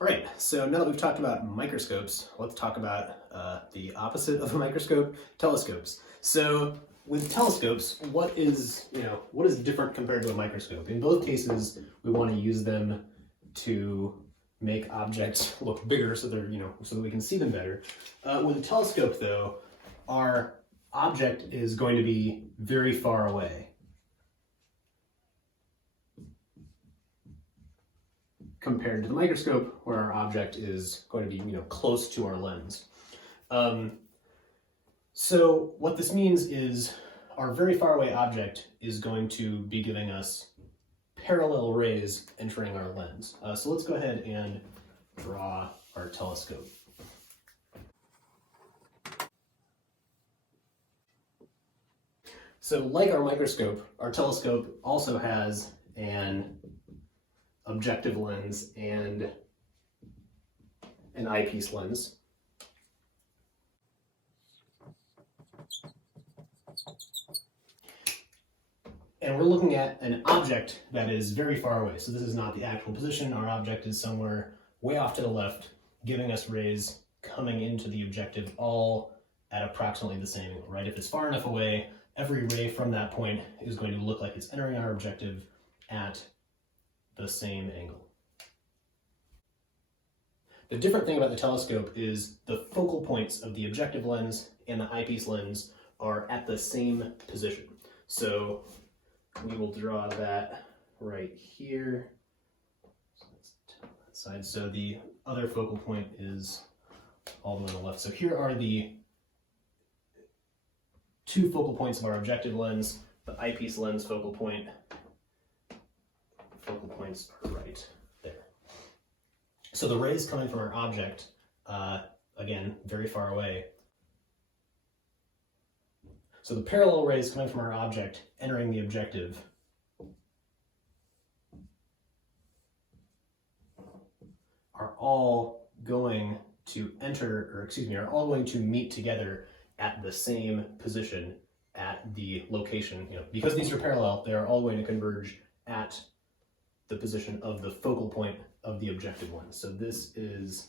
All right, so now that we've talked about microscopes, let's talk about the opposite of a microscope, telescopes. So with telescopes, what is different compared to a microscope? In both cases, we want to use them to make objects look bigger so they're, so that we can see them better. With a telescope though, our object is going to be very far away, compared to the microscope, where our object is going to be, close to our lens. So what this means is our very far away object is going to be giving us parallel rays entering our lens. So let's go ahead and draw our telescope. So like our microscope, our telescope also has an objective lens and an eyepiece lens. And we're looking at an object that is very far away. So this is not the actual position. Our object is somewhere way off to the left, giving us rays coming into the objective all at approximately the same angle, right? If it's far enough away, every ray from that point is going to look like it's entering our objective at the same angle. The different thing about the telescope is the focal points of the objective lens and the eyepiece lens are at the same position. So we will draw that right here. So let's tell that side. So the other focal point is all the way on the left. So here are the two focal points of our objective lens. The eyepiece lens focal points are right there. So the rays coming from our object, again, very far away. So the parallel rays coming from our object entering the objective are all going to are all going to meet together at the same position at the location. Because these are parallel, they are all going to converge at the position of the focal point of the objective lens. So this is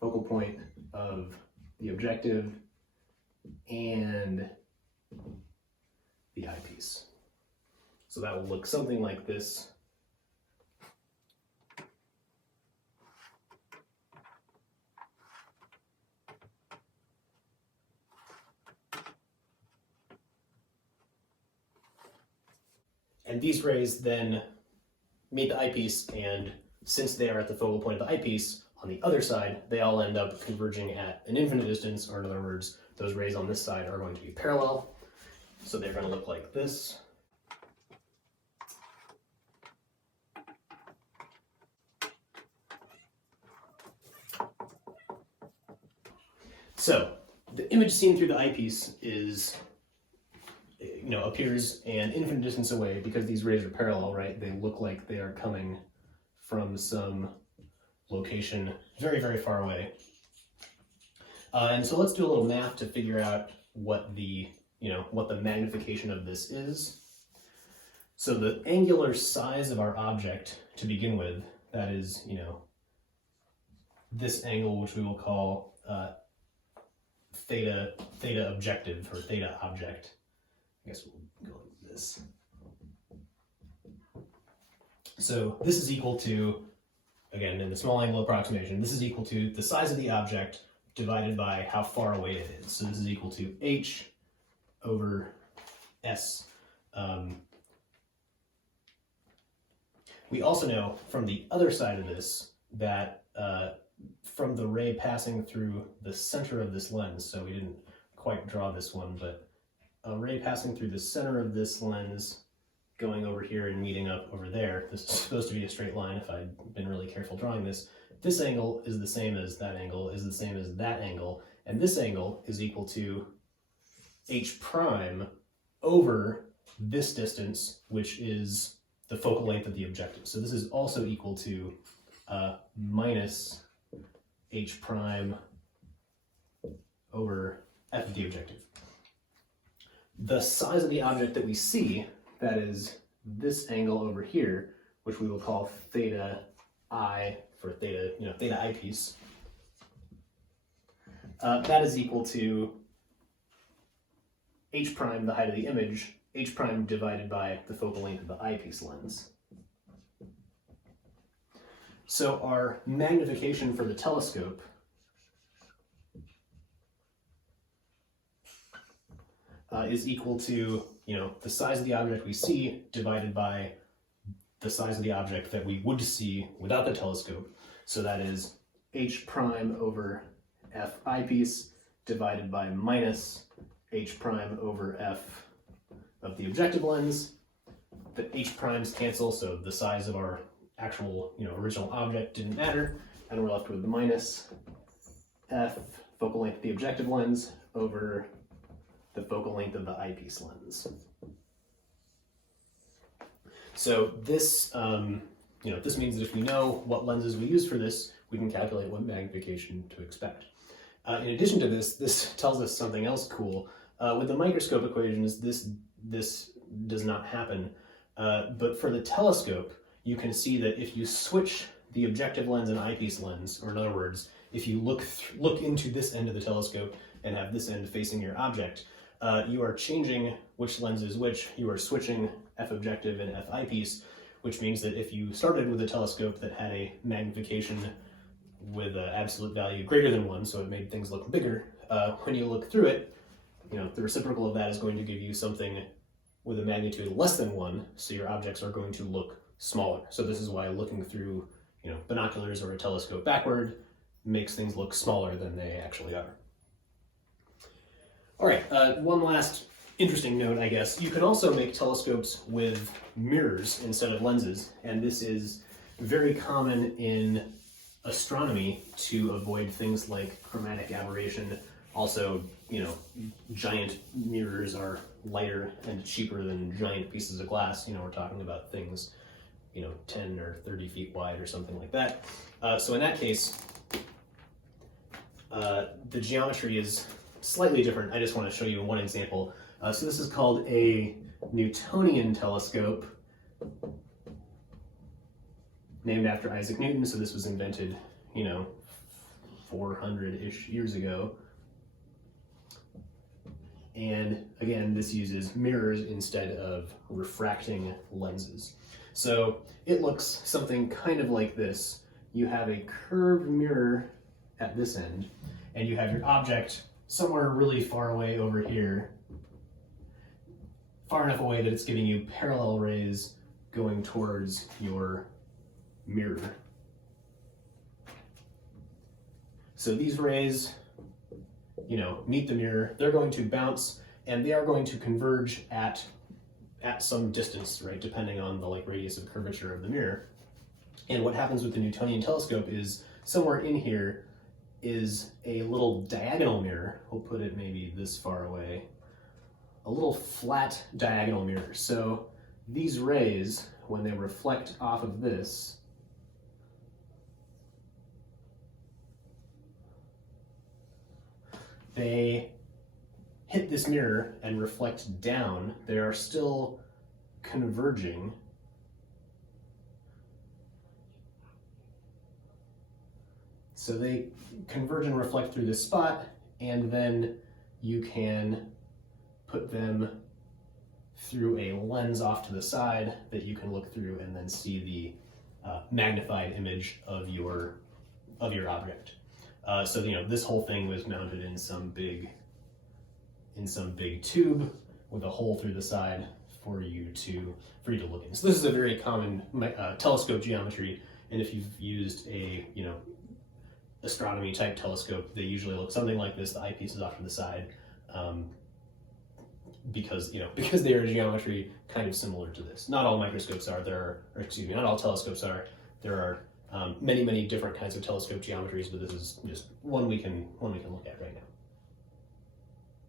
focal point of the objective and the eyepiece. So that will look something like this. And these rays then meet the eyepiece, and since they are at the focal point of the eyepiece, on the other side, they all end up converging at an infinite distance, or in other words, those rays on this side are going to be parallel. So they're going to look like this. So the image seen through the eyepiece is, appears an infinite distance away because these rays are parallel, right? They look like they are coming from some location very, very far away. And so let's do a little math to figure out what the magnification of this is. So the angular size of our object to begin with, that is, this angle, which we will call theta objective, or theta object. I guess we'll go like this. So this is equal to, again, in the small angle approximation, this is equal to the size of the object divided by how far away it is. So this is equal to h over s. We also know from the other side of this that from the ray passing through the center of this lens, so we didn't quite draw this one, but a ray passing through the center of this lens going over here and meeting up over there. This is supposed to be a straight line if I'd been really careful drawing this. This angle is the same as that angle, is the same as that angle, and this angle is equal to h prime over this distance, which is the focal length of the objective. So this is also equal to minus h prime over f of the objective. The size of the object that we see, that is this angle over here, which we will call theta I for theta, theta eyepiece. That is equal to h prime, the height of the image, h prime divided by the focal length of the eyepiece lens. So our magnification for the telescope is equal to, the size of the object we see divided by the size of the object that we would see without the telescope. So that is h prime over f eyepiece divided by minus h prime over f of the objective lens. The h primes cancel, so the size of our actual, original object didn't matter, and we're left with minus f focal length of the objective lens over the focal length of the eyepiece lens. So this, this means that if we know what lenses we use for this, we can calculate what magnification to expect. In addition to this, this tells us something else cool. With the microscope equations, this does not happen. But for the telescope, you can see that if you switch the objective lens and eyepiece lens, or in other words, if you look into this end of the telescope and have this end facing your object, you are changing which lens is which. You are switching f objective and f eyepiece, which means that if you started with a telescope that had a magnification with an absolute value greater than 1, so it made things look bigger, when you look through it, the reciprocal of that is going to give you something with a magnitude less than 1, so your objects are going to look smaller. So this is why looking through, binoculars or a telescope backward makes things look smaller than they actually are. All right, one last interesting note, I guess. You can also make telescopes with mirrors instead of lenses, and this is very common in astronomy to avoid things like chromatic aberration. Also, giant mirrors are lighter and cheaper than giant pieces of glass. We're talking about things, 10 or 30 feet wide or something like that. So in that case, the geometry is slightly different. I just want to show you one example. So this is called a Newtonian telescope, named after Isaac Newton. So this was invented, 400-ish years ago. And again, this uses mirrors instead of refracting lenses. So it looks something kind of like this. You have a curved mirror at this end, and you have your object somewhere really far away over here, far enough away that it's giving you parallel rays going towards your mirror. So these rays, meet the mirror, they're going to bounce, and they are going to converge at some distance, right, depending on the radius of curvature of the mirror. And what happens with the Newtonian telescope is somewhere in here is a little diagonal mirror. We'll put it maybe this far away. A little flat diagonal mirror. So these rays, when they reflect off of this, they hit this mirror and reflect down. They are still converging. So they converge and reflect through this spot, and then you can put them through a lens off to the side that you can look through and then see the magnified image of your object. So this whole thing was mounted in some big tube with a hole through the side for you to look in. So this is a very common telescope geometry, and if you've used a astronomy type telescope, they usually look something like this. The eyepiece is off to the side, because they are geometry kind of similar to this. Not all microscopes are. Not all telescopes are. There are many different kinds of telescope geometries, but this is just one we can look at right now.